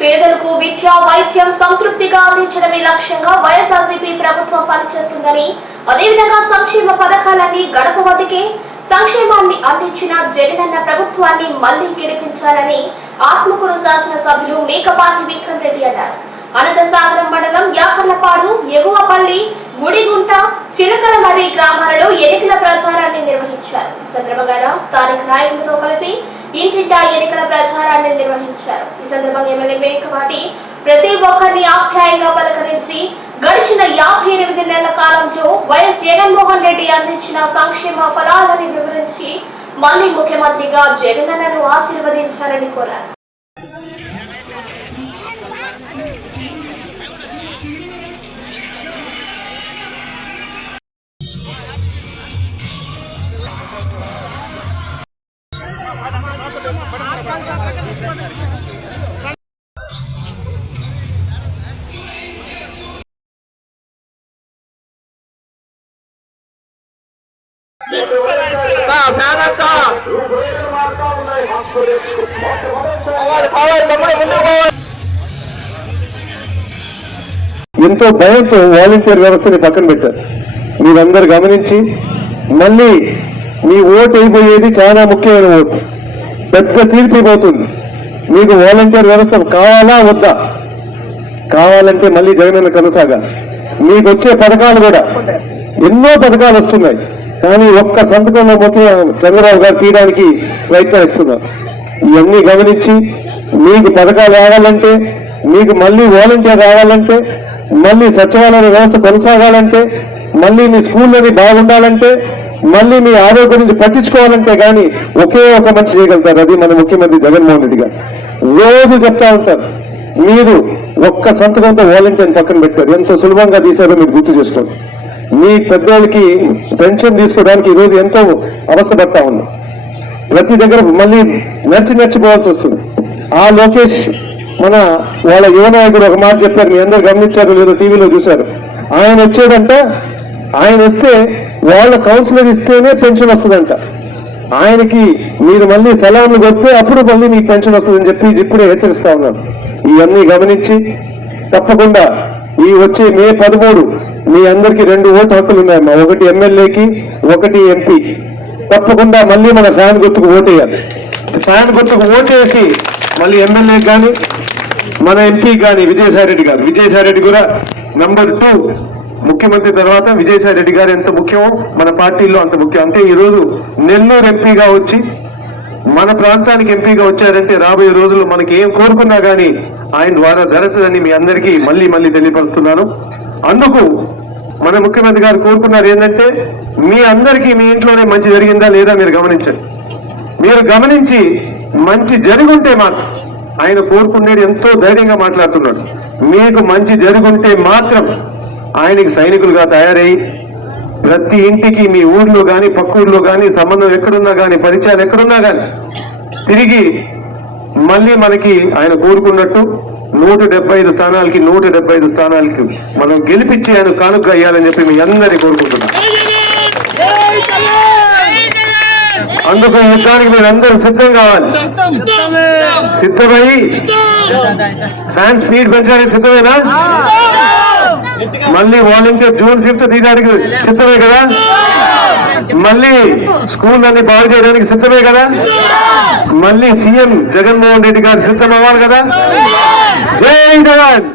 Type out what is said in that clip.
పేదలకు విద్య వైద్యం సంతృప్తిగా అందించడమే లక్ష్యంగా వైఎస్ఆర్సీపీ ప్రభుత్వం పనిచేస్తుందని, అదేవిధంగా సంక్షేమ పథకాలన్నీ గడప వద్దకే సంక్షేమాన్ని అందించిన జగనన్న ప్రభుత్వాన్ని మళ్లీ గెలిపించాలని ఆత్మకూరు శాసనసభ్యులు మేకపాటి విక్రమ్ రెడ్డి అన్నారు. అనంతసాగరం మండలం యాకర్లపాడు, ఎగువపల్లి, గుడిగుంట, చిలకలమర్రి గ్రామాలలో ఎన్నికల ప్రచారాన్ని నిర్వహించారు. ఈ సందర్భంగా స్థానిక నాయకులతో కలిసి ఇంటింటా ఎన్నికల ప్రచారాన్ని నిర్వహించారు. ఈ సందర్భంగా ఎమ్మెల్యే మేకపాటి ప్రతి ఒక్కరిని ఆప్యాయంగా పలకరించి గడిచిన 58 నెలల కాలంలో వైఎస్ జగన్మోహన్ రెడ్డి అందించిన సంక్షేమ ఫలాలని వివరించి మళ్లీ ముఖ్యమంత్రిగా జగనన్నను ఆశీర్వదించాలని కోరారు. ఎంతో భయంతో వాలంటీర్ వ్యవస్థని పక్కన పెట్టారు. మీరందరూ గమనించి మళ్ళీ మీ ఓటు అయిపోయేది చాలా ముఖ్యమైన ఓటు, పెద్ద తీర్పిపోతుంది. మీకు వాలంటీర్ వ్యవస్థ కావాలా వద్దా? కావాలంటే మళ్ళీ జగనన్న కొనసాగాలి. మీకు వచ్చే పథకాలు కూడా ఎన్నో పథకాలు వస్తున్నాయి, కానీ ఒక్క సంతకంలో మొత్తం చంద్రబాబు గారు తీయడానికి ప్రయత్నిస్తున్నారు. ఇవన్నీ గమనించి మీకు పథకాలు రావాలంటే, మీకు మళ్ళీ వాలంటీర్ రావాలంటే, మళ్ళీ సచివాలయ వ్యవస్థ కొనసాగాలంటే, మళ్ళీ మీ స్కూళ్ళని బాగుండాలంటే, మళ్ళీ మీ ఆరోగ్యం గురించి పట్టించుకోవాలంటే కానీ ఒకే ఒక మనిషి చేయగలుగుతారు. అది మన ముఖ్యమంత్రి జగన్మోహన్ రెడ్డి గారు. రోజు చెప్తా ఉంటారు, మీరు ఒక్క సంతకంతో వాలంటీర్ పక్కన పెట్టారు, ఎంత సులభంగా తీశారో మీరు గుర్తు చేసుకోండి. మీ పెద్దోళ్ళకి పెన్షన్ తీసుకోవడానికి ఈరోజు ఎంతో అవస్థపడతా ఉన్నాం. ప్రతి దగ్గర మళ్ళీ నడిచిపోవాల్సి వస్తుంది. ఆ లోకేష్ మన వాళ్ళ యువ నాయకుడు ఒక మాట చెప్పారు, మీ అందరు గమనించారు లేదో, టీవీలో చూశారు. ఆయన వచ్చేదంట, ఆయన వస్తే వాళ్ళ కౌన్సిలర్ ఇస్తేనే పెన్షన్ వస్తుందంట. ఆయనకి మీరు మళ్ళీ సలాంలు కొడితే అప్పుడు మళ్ళీ మీకు పెన్షన్ వస్తుందని చెప్పి ఇప్పుడే హెచ్చరిస్తా ఉన్నారు. ఇవన్నీ గమనించి తప్పకుండా ఈ వచ్చే మే 13 మీ అందరికీ 2 ఓటు హక్కులు ఉన్నాయమ్మా, ఒకటి ఎమ్మెల్యేకి, ఒకటి ఎంపీకి. తప్పకుండా మళ్ళీ మన ఫ్యాన్ గుర్తుకు ఓటేయాలి. ఫ్యాన్ గుర్తుకు ఓటేసి మళ్ళీ ఎమ్మెల్యేకి కానీ మన ఎంపీకి కానీ విజయసాయిరెడ్డి గారు, విజయసాయిరెడ్డి కూడా నంబర్ 2 ముఖ్యమంత్రి తర్వాత విజయసాయిరెడ్డి గారు ఎంత ముఖ్యమో మన పార్టీలో అంత ముఖ్యం. అంటే ఈరోజు నెల్లూరు ఎంపీగా వచ్చి మన ప్రాంతానికి ఎంపీగా వచ్చారంటే రాబోయే రోజుల్లో మనకి ఏం కోరుకున్నా కానీ ఆయన ద్వారా జరుగుతుందని మీ అందరికీ మళ్ళీ తెలియపరుస్తున్నాను. అందుకు మన ముఖ్యమంత్రి గారు కోరుకున్నారు ఏంటంటే, మీ అందరికీ మీ ఇంట్లోనే మంచి జరిగిందా లేదా మీరు గమనించండి. మీరు గమనించి మంచి జరుగుంటే మాత్రం, ఆయన కోరుకునేది ఎంతో ధైర్యంగా మాట్లాడుతున్నాడు, మీకు మంచి జరుగుంటే మాత్రం ఆయనకి సైనికులుగా తయారై ప్రతి ఇంటికి మీ ఊర్లో కానీ పక్క ఊర్లో కానీ సంబంధం ఎక్కడున్నా కానీ పరిచయాలు ఎక్కడున్నా కానీ తిరిగి మళ్ళీ మనకి ఆయన కోరుకున్నట్టు 175 స్థానాలకి 175 స్థానాలకి మనం గెలిపించి ఆయన కానుక అయ్యాలని చెప్పి మీ అందరినీ కోరుకుంటున్నాం. అందుకు యుద్ధానికి మీరు అందరూ సిద్ధం కావాలి. సిద్ధమై ఫ్యాన్ స్పీడ్ పెంచడానికి సిద్ధమేనా? మళ్ళీ వాలంటీర్ జూన్ 5th తీయడానికి సిద్ధమే కదా? మళ్ళీ స్కూల్ అన్ని బాగు చేయడానికి సిద్ధమే కదా? మళ్ళీ సీఎం జగన్మోహన్ రెడ్డి గారు సిద్ధం అవ్వాలి కదా? జై జగన్.